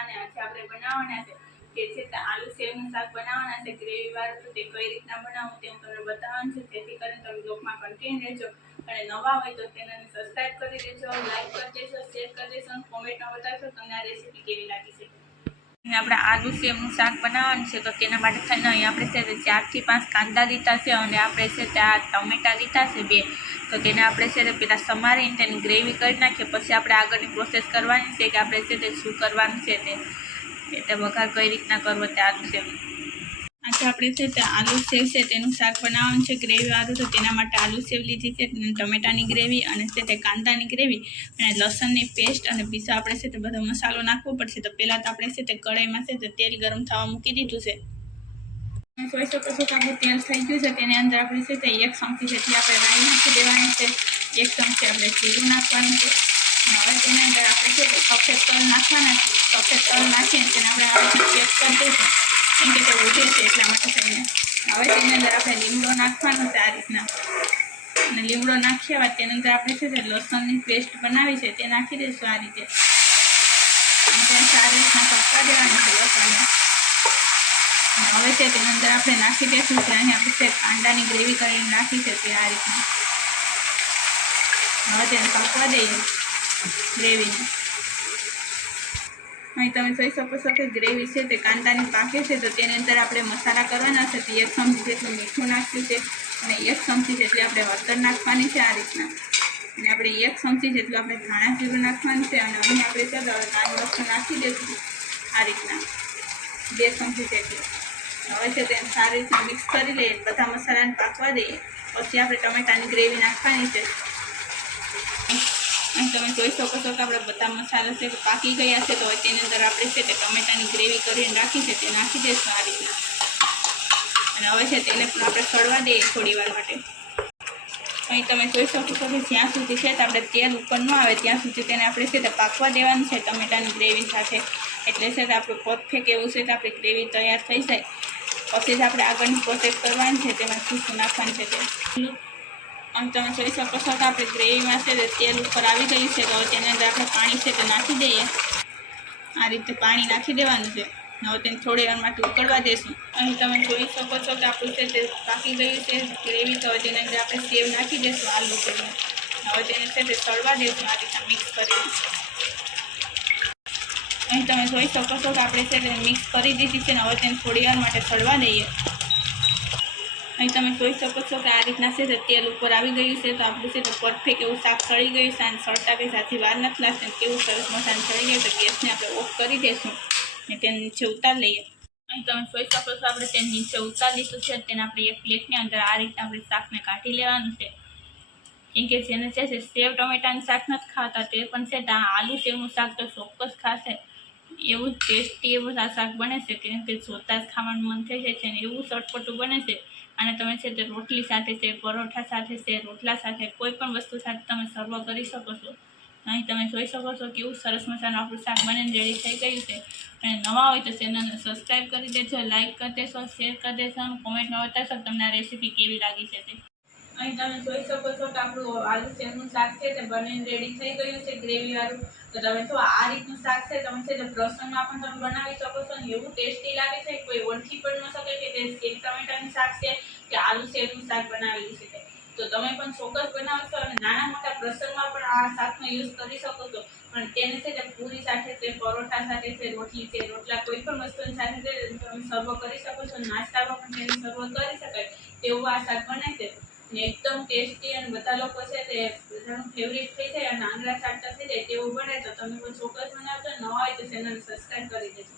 અને આજે આપણે બનાવવાના છે કે છે આલુ સેવનું શાક બનાવવાના છે ગ્રેવી વાળું. તો તે કઈ રીતના બનાવવું તે હું તમને બતાવવાનું છે, જેથી કરીને તમે બ્લોગમાં કન્ટિન્યુ રહેજો. અને નવા હોય તો ચેનલને સબસ્ક્રાઇબ કરી દેજો, લાઈક કરી દેજો, શેર કરી દેજો અને કોમેન્ટમાં બતાવશો તમને આ રેસીપી કેવી લાગી છે. આપણે આલુ સેવનું શાક બનાવવાનું છે તો તેના માટે થઈને અહીં આપણે છે 4 થી 5 કાંદા લીધા છે અને આપણે છે તે આ ટમેટા લીધા છે 2. તો તેને આપણે છે તે પહેલાં સમારીને તેની ગ્રેવી કરી નાખીએ. પછી આપણે આગળની પ્રોસેસ કરવાની છે કે આપણે છે તે શું કરવાનું છે તે વઘાર કઈ રીતના કરવો તે આલુ સેવનું. આજે આપણે છે તે આલુ સેવ છે તેનું શાક બનાવવાનું છે ગ્રેવી વાળું. તો તેના માટે આલુ સેવ લીધી છે, ટમેટાની ગ્રેવી અને છે તે કાંદાની ગ્રેવી અને લસણની પેસ્ટ અને બીજો આપણે છે તે બધો મસાલો નાખવો પડશે. તો પહેલાં તો આપણે છે તે કઢાઈમાં છે તે તેલ ગરમ થવા મૂકી દીધું છે. જોઈ શકો છો કે આપણું તેલ થઈ ગયું છે. તેની અંદર આપણે છે તે 1 ચમચી જેટલી આપણે રાઈ નાખી દેવાની છે, 1 ચમચી આપણે જીરું નાખવાનું છે. હવે તેની અંદર આપણે છે તે સફેદ તલ નાખવાના છે. સફેદ તલ નાખીને તેને આપણે આ રીતે ચેક કરી દઈશું, કેમ કે તે ઉડે છે એટલા માટે થઈને. હવે તેની અંદર આપણે લીમડો નાખવાનો છે આ રીતના, અને લીમડો નાખ્યા બાદ તેની અંદર આપણે છે તે લસણની પેસ્ટ બનાવી છે તે નાખી દઈશું આ રીતે. અને તેને સારી રીતના પકવા દેવાની છે લસણને. હવે છે તેની અંદર આપણે નાખી દઈશું છે અહીં આપણે છે કાંદાની ગ્રેવી કરીને નાખી છે તે આ રીતના. હવે તેને પકવા દઈએ ગ્રેવીને. અહીં તમે જોઈ શકો છો કે ગ્રેવી છે તે કાંદાની પાકે છે. તો તેની અંદર આપણે મસાલા કરવાના છે. 1 ચમચી જેટલું મીઠું નાખ્યું છે અને 1 ચમચી જેટલી આપણે હળદર નાખવાની છે આ રીતના. અને આપણે 1 ચમચી જેટલું આપણે ધાણા જીરું નાખવાનું છે. અને અહીં આપણે છે લાલ મરચું નાખી દઈશું આ રીતના 2 ચમચી જેટલું. હવે છે તેને સારી રીતે મિક્સ કરી લઈએ, બધા મસાલાને પાકવા દઈએ. પછી આપણે ટમેટાની ગ્રેવી નાખવાની છે. અહીં તમે જોઈ શકો છો કે આપણે બધા મસાલા છે કે પાકી ગયા છે. તો તેની અંદર આપણે છે તે ટમેટાની ગ્રેવી કરીને રાખી છે તે નાખી દઈશું આ રીતના. અને હવે છે તેને પણ આપણે સળવા દઈએ થોડી વાર માટે. અહીં તમે જોઈ શકો છો કે જ્યાં સુધી છે તો આપણે તેલ ઉપર ન આવે ત્યાં સુધી તેને આપણે છે તે પાકવા દેવાનું છે ટમેટાની ગ્રેવી સાથે. એટલે છે તો આપણું પરફેક્ટ એવું છે તો આપણી ગ્રેવી તૈયાર થઈ જાય. પછી જ આપણે આગળની પ્રોસેસ કરવાની છે, તેમાં શું નાખવાનું છે તે. અને તમે જોઈ શકો છો કે આપણે ગ્રેવીમાં છે તે તેલ ઉપર આવી ગયું છે. તો તેની અંદર આપણે પાણી છે તે નાખી દઈએ. આ રીતે પાણી નાખી દેવાનું છે. હવે તેને થોડી વાર માટે ઉકળવા દઈશું. અહીં તમે જોઈ શકો છો કે આપણું છે તે પાકી ગયું છે ગ્રેવી. તો તેની અંદર આપણે સેવ નાખી દઈશું આલુ સેવને. હવે તેને છે તે સળવા દઈશું આ રીતે મિક્સ કરીને. અહીં તમે જોઈ શકો છો કે આપણે છે તે મિક્સ કરી દીધી છે ને હવે તેને થોડી વાર માટે સળવા દઈએ. અહીં તમે જોઈ શકો છો કે આ રીતના છે તે તેલ ઉપર આવી ગયું છે. તો આપણું છે તો પરફેક્ટ એવું શાક સળી ગયું છે અને સળતા બી સાથી વાર નથી લાગશે. કેવું સરસ મસાલું સળી ગયું. તો ગેસને આપણે ઓફ કરી દઈશું અને તેને નીચે ઉતારી લઈએ. અહીં તમે જોઈ શકો છો આપણે તેને નીચે ઉતારી લીધું છે. તેને આપણે એક પ્લેટની અંદર આ રીતના આપણે શાકને કાઢી લેવાનું છે. કેમ કે જેને છે તે સેવ ટમેટાનું શાક નથી ખાતા તે પણ છે તો આલુ સેવનું શાક તો ચોક્કસ ખાશે. એવું ટેસ્ટી એવું આ શાક બને છે કેમ કે જોતાં જ ખાવાનું મન થઈ જાય છે અને એવું ચટપટું બને છે. અને તમે છે તે રોટલી સાથે છે, પરોઠા સાથે છે, રોટલા સાથે કોઈ પણ વસ્તુ સાથે તમે સર્વ કરી શકો છો. અહીં તમે જોઈ શકો છો કેવું સરસ મસાનું આપણું શાક બનીને રેડી થઈ ગયું છે. અને નવા હોય તો ચેનલને સબસ્ક્રાઈબ કરી દેજો, લાઈક કરી દેશો, શેર કરી દેશો અને કોમેન્ટમાં બતાવશો તમને આ રેસીપી કેવી લાગી છે તે. અહીં તમે જોઈ શકો છો કે આપણું આલુ સેવનું શાક છે તે બનીને રેડી થઈ ગયું છે ગ્રેવી વાળું. તો તમે જો આ રીતનું શાક છે તમે છે તે પ્રસંગમાં પણ તમે બનાવી શકો છો ને એવું ટેસ્ટી લાગે છે. કોઈ ઓળખી પણ ન શકે કે તે સેવ ટમેટાનું શાક છે કે આલુ સેવનું શાક બનાવેલું છે. તો તમે પણ ચોક્કસ બનાવશો અને નાના મોટા પ્રસંગમાં પણ આ શાકનો યુઝ કરી શકો છો. પણ તેને છે તે પૂરી સાથે છે, પરોઠા સાથે છે, રોટલી છે, રોટલા કોઈ પણ વસ્તુની સાથે છે તમે સર્વ કરી શકો છો. નાસ્તામાં પણ તેને સર્વ કરી શકાય તેવું આ શાક બને છે. ને એકદમ ટેસ્ટી અને બધા લોકો છે તે બધાનું ફેવરેટ થઈ જાય અને આંગળા ચાટતા થઈ જાય તેવું બને. તો તમે પણ ચોક્કસ બનાવજો. નવા હોય તો ચેનલ સબસ્ક્રાઈબ કરી દેજો.